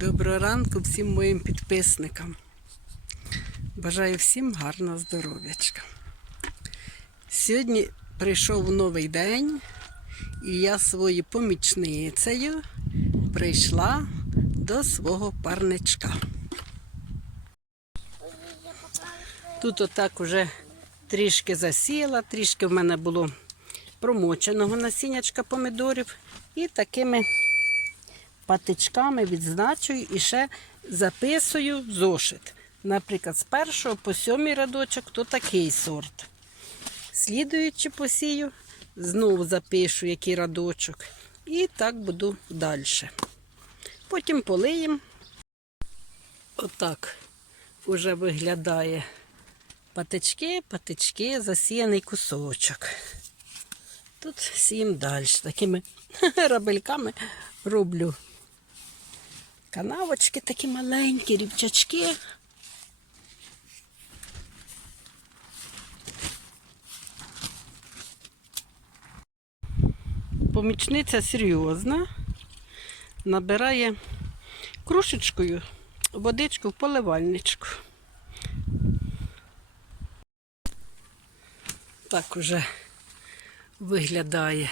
Доброго ранку всім моїм підписникам. Бажаю всім гарного здоров'ячка. Сьогодні прийшов новий день, і я своєю помічницею прийшла до свого парничка. Тут отак уже трішки засіяла, трішки в мене було промоченого насіннячка помідорів і такими патичками відзначую і ще записую зошит. Наприклад, з першого по сьомий рядочок то такий сорт. Слідуючи посію, знову запишу який радочок. І так буду далі. Потім полиємо. Отак уже виглядає патички, патички, засіяний кусочок. Тут сім далі. Такими рабельками роблю. Канавочки такі маленькі, рівчачки. Помічниця серйозна, набирає кружечкою водичку в поливальничку. Так уже виглядає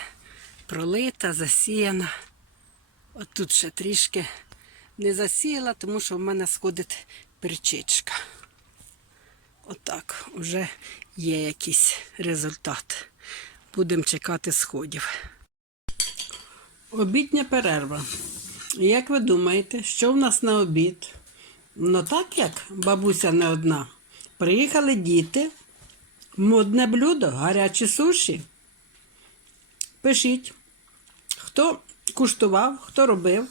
пролита, засіяна. От тут ще трішки не засіяла, тому що в мене сходить перчичка. Отак, вже є якийсь результат. Будемо чекати сходів. Обідня перерва. Як ви думаєте, що в нас на обід? Ну так як бабуся не одна. Приїхали діти, модне блюдо, гарячі суші. Пишіть, хто куштував, хто робив.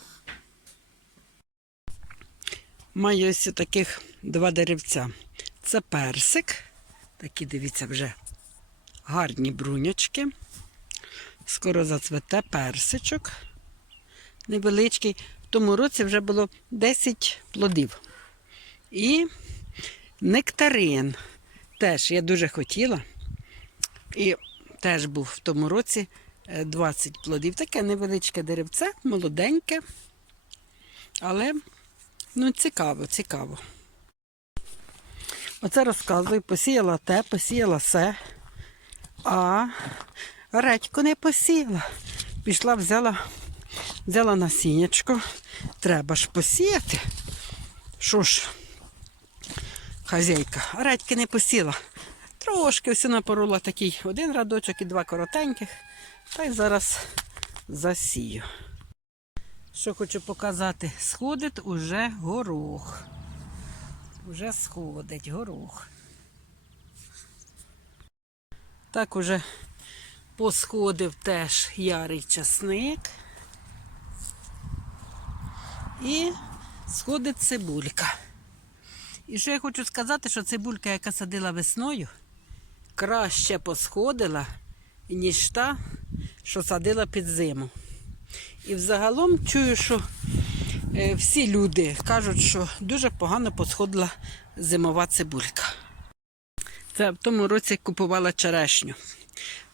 Маю ось таких два деревця. Це персик. Такі, дивіться, вже гарні брунячки. Скоро зацвете персичок. Невеличкий. В тому році вже було 10 плодів. І нектарин. Теж я дуже хотіла. І теж був в тому році е, 20 плодів. Таке невеличке деревце, молоденьке. Але ну, цікаво, цікаво. Оце розказую, посіяла те, посіяла все. А редьку не посіяла. Пішла, взяла, взяла насіннячко. Треба ж посіяти. Що ж, хазяйка, редьки не посіла. Трошки все напорола такий один радочок і два коротеньких. Та й зараз засію. Що хочу показати, сходить уже горох. Уже сходить горох. Так уже посходив теж ярий часник. І сходить цибулька. І що я хочу сказати, що цибулька, яка садила весною, краще посходила, ніж та, що садила під зиму. І взагалом чую, що е, всі люди кажуть, що дуже погано посходила зимова цибулька. Це в тому році купувала черешню.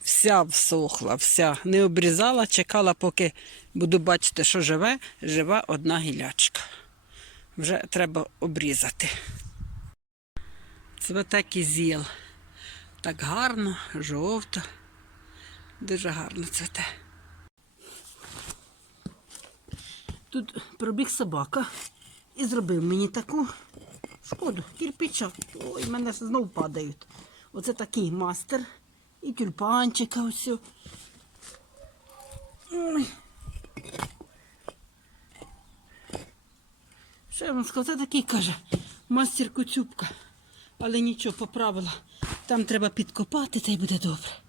Вся всохла, вся не обрізала, чекала, поки буду бачити, що живе, жива одна гілячка. Вже треба обрізати. Цвете кізіл. Так гарно, жовто. Дуже гарно цвете. Тут пробіг собака і зробив мені таку шкоду, кирпича. Ой, мене знов падають. Оце такий мастер. І тюльпанчика ось. Що я вам сказати, такий каже, мастер Коцюбка. Але нічого, поправила. Там треба підкопати, та й буде добре.